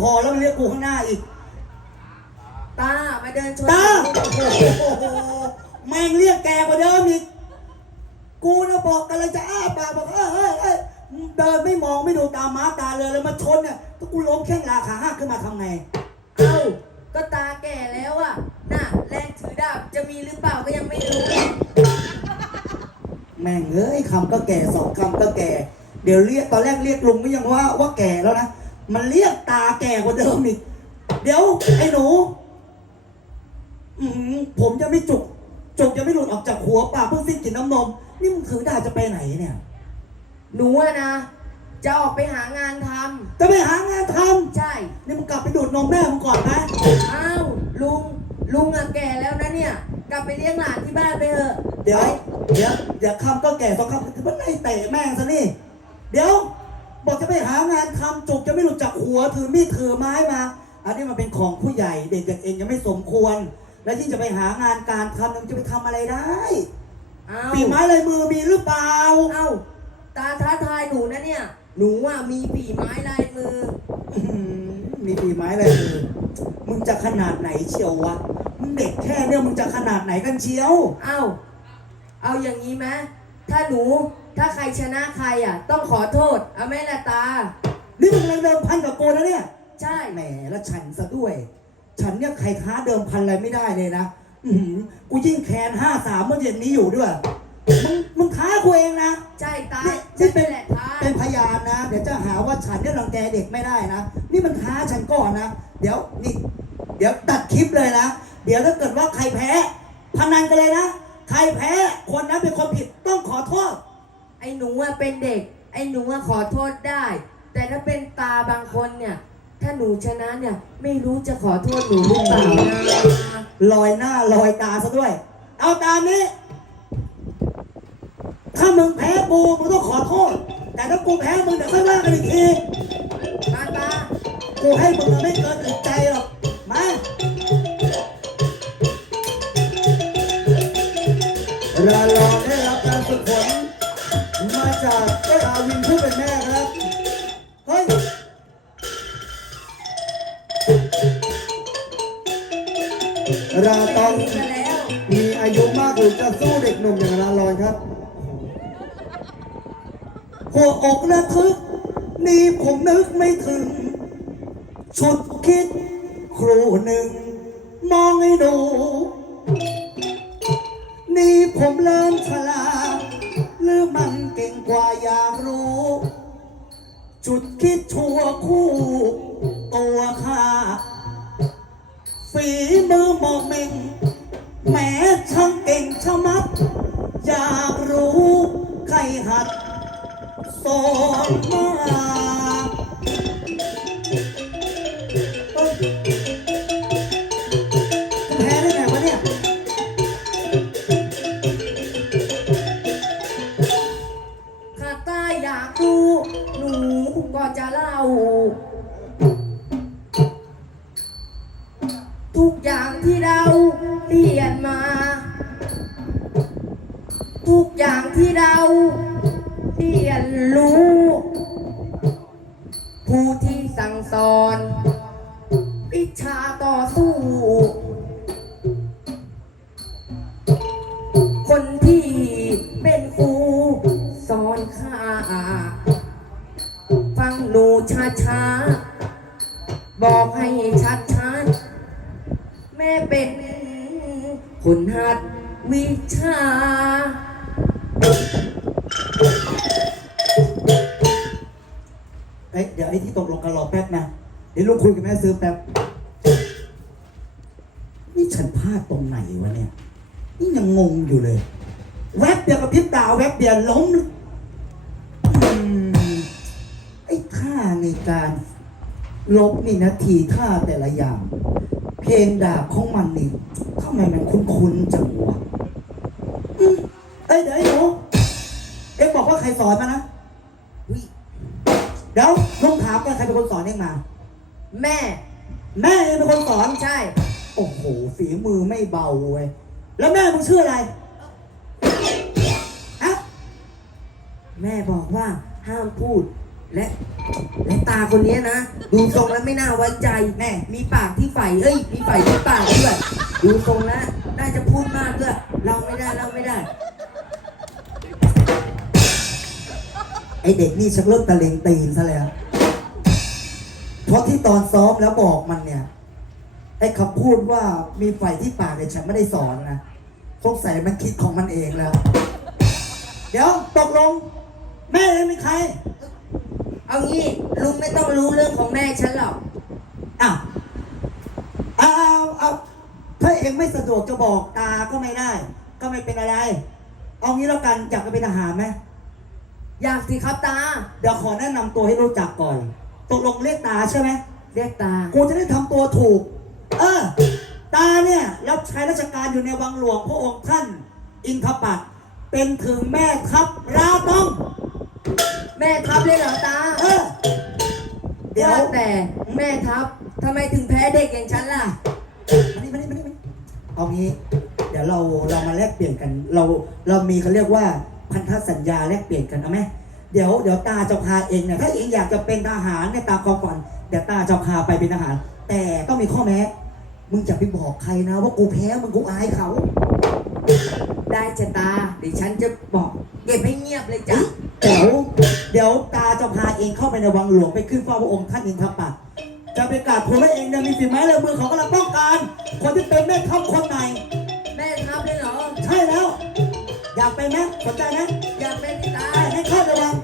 พอแล้วมันเรียกกูข้างหน้าอีก ตามาเดินชนตา โอ้โห แม่งเรียกแกกว่าเดิมอีก กูนะบอกกันเลยจะอ้าปากบอกเอ้ยเอ้ยเอ้ยเดินไม่มองไม่ดูตาม้าตาเลยเลยมาชนเนี่ยถ้ากูล้มแข้งลาขาหักขึ้นมาทำไง เอ้าก็ตาแก่แล้วอะ น่ะ แรงถือดาบจะมีหรือเปล่าก็ยังไม่รู้ แม่งเอ้ยคำก็แก่สองคำก็แก่ เดี๋ยวเรียกตอนแรกเรียกลุงไม่ยังว่าว่าแก่แล้วนะ มันเรียกตาแก่กว่าเดิมอีก เดี๋ยวไอ้หนู อืมผมจะไม่จุก จุกจะไม่หลุดออกจากหัวปากเพิ่งสิ้นกลินน้ำนม นี่มึงถือดาบจะไปไหนเนี่ย หนูอะนะ จะออกไปหางานทจะไปหางานทำใช่ำนี่มึงกลับไปดูดนมแม่มึงก่อนนะอ้าวลุงลุงอะแก่แล้วนะเนี่ย กลับไปเลี้ยงหลานที่บ้านไปเถอะเดี๋ยว เดี๋ยวเดี๋ยวคำก็แก่สองคำมันไล่เตะแม่งซะนี่ เดี๋ยว บอกจะไปหางานทำจุกจะไม่หลุดจากหัวถือมีดถือไม้มา อันนี้มันเป็นของผู้ใหญ่เด็กอย่างเองยังไม่สมควร และที่จะไปหางานการทำมันจะไปทำอะไรได้อ้าวปีไม้ลายมือมีหรือเปล่า เอ้าตาท้าทายหนูนะเนี่ย หนูอะมีฝีไม้ลายมืออื้อหือมีปีไม้ลายมือ มึงจะขนาดไหนเชียววะ มึงเด็กแค่เนี่ยมึงจะขนาดไหนกันเชียว เอ้าเอาอย่างนี้ไหมถ้าหนู ถ้าใครชนะใครอะ ต้องขอโทษเอาไหมล่ะตา นี่มึงกำลังเดิมพันกับโกนะเนี่ย ใช่ แหมแล้วฉันซะด้วย ฉันเนี่ยใครท้าเดิมพันอะไรไม่ได้เลยนะอื้อหือกูยิ่งแคนห้าสามเมื่อเย็นนี้อยู่ด้วย มึงมึงท้ากูเองนะ ใช่ตานี่ฉันี่นเป็เป็นนแหละท้าเป็นพยานนะ เดี๋ยวจะหาว่าฉันเนี่ยรังแกเด็กไม่ได้นะ นี่มันท้าฉันก่อนนะ เดี๋ยวนี่ เดี๋ยวตัดคลิปเลยนะ เดี๋ยวถ้าเกิดว่าใครแพ้ พนันกันเลยนะ ใครแพ้คนนั้นเป็นคนผิดต้องขอโทษ ไอ้หนูอะเป็นเด็ก ไอ้หนูอะขอโทษได้ แต่ถ้าเป็นตาบางคนเนี่ย ถ้าหนูชนะเนี่ย ไม่รู้จะขอโทษหนูหรือเปล่านะลอยหน้าลอยตาซะด้วย เอาตามนี้ ถ้ามึงแพ้กูมึงต้องขอโทษ แต่ถ้ากูแพ้มึงเดี๋ยวค่อยว่ากันอีกที ตาตากูให้มึงไม่เกินอึดใจหรอก มาราลองได้รับการฝึกฝนมา จากเจ้าอาวินผู้เป็นแม่ครับ เฮ้ย ราตองมีอายุมากหรือจะสู้เด็กหนุ่มอย่างราลอยครับ หัวอกระทึก นี่ผมนึกไม่ถึง ชุดคิดครูหนึ่ง มองให้ดู นี่ผมเริ่มฉลาด หรือมันเก่งกว่าอยากรู้ จุดคิดชั่วคู่ ตัวข้าฝีมือหมอกเม่งแม้ช่างเก่งชะมัด อยากรู้ ใครหัดสอนมา ตาอยากดูหนูก็จะเล่า ทุกอย่างที่เราเรียนมา ทุกอย่างที่เราเรียนรู้ ผู้ที่สั่งสอน วิชาต่อสู้ แม่เป็นคนหัดวิชา เอ้ยเดี๋ยวไอ้ที่ตกลงกันรอแป๊บนะ เดี๋ยวลุงคุยกับแม่ซื้อแป๊บ นี่ฉันพลาดตรงไหนวะเนี่ย นี่ยังงงอยู่เลย แวบเดียวกับพริบตาแวบเดียวล้มอืมไอ้ท่าในการลบนี่นะทีท่าแต่ละอย่าง เพลงดาบของมันนี่ทำไมมันคุ้นๆจังวะอืมเอ้ยเดี๋ยวไอ้หนูเอ็งบอกว่าใครสอนมานะวิเดี๋ยวลุงถามกันใครเป็นคนสอนเองมา แม่ แม่เองเป็นคนสอน ใช่ โอ้โหฝีมือไม่เบาเว้ย แล้วแม่มึงชื่ออะไรฮะแม่บอกว่าห้ามพูด และและตาคนนี้นะ ดูทรงแล้วไม่น่าไว้ใจแม่มีปากที่ใฝ่เอ้ย มีใฝ่ที่ปากด้วยดูทรงแล้วน่าจะพูดมากด้วยเราไม่ได้เราไม่ได้ ไอเด็กนี่ชักเริ่มตะเลงตีนซะแล้ว เพราะที่ตอนซ้อมแล้วบอกมันเนี่ยไอ้คำพูดว่ามีไฟที่ปากเนี่ยฉันไม่ได้สอนนะสงสัยมันคิดของมันเองแล้ว เดี๋ยวตกลง แม่เองเป็นใคร เอางี้ลุงไม่ต้องรู้เรื่องของแม่ฉันหรอกอ้าวเอาเอาเอาถ้าเองไม่สะดวกจะบอกตาก็ไม่ได้ ก็ไม่เป็นอะไร เอางี้แล้วกันอยากจะเป็นทหารไหมอยากสิครับตา เดี๋ยวขอแนะนำตัวให้รู้จักก่อน ตกลงเรียกตาใช่ไหม เรียกตา กูจะได้ทำตัวถูก เออ ตาเนี่ยรับใช้ราชการอยู่ในวังหลวงพระองค์ท่าน อินทปัตย์เป็นถึงแม่ทัพราต้อง แม่ทัพเลยเหรอตาเออเดี๋ยวว่าแต่แม่ทัพทำไมถึงแพ้เด็กอย่างฉันล่ะ มานี่มานี่มานี่มานี่เอางี้ เดี๋ยวเราเรามาแลกเปลี่ยนกัน เราเรามีเขาเรียกว่าพันธสัญญาแลกเปลี่ยนกันเอาไหมเดี๋ยวเดี๋ยวตาจะพาเองเนี่ยถ้าเองอยากจะเป็นทหารเนี่ยตามความฝันเดี๋ยวตาจะพาไปเป็นทหาร แต่ต้องมีข้อแม้ มึงจะไปบอกใครนะ ว่ากูแพ้มึงกูอายเขา ได้จะตาเดี๋ยวฉันจะบอกเก็บให้เงียบเลยจ้ะเดี๋ยว เดี๋ยวตาจะพาเองเข้าไปในวังหลวงไปขึ้นเฝ้าพระองค์ท่านอินทปัตย์จะไปกราบทูลว่าเองเนี่ยมีฝีไม้ลายมือของกำลังป้องกันคนที่เป็นแม่ทัพคนใหม่แม่ทัพเลยเหรอ ใช่แล้ว อยากเป็นไหมสนใจไหมอยากเป็นที่ตาได้ให้เข้าไปวัง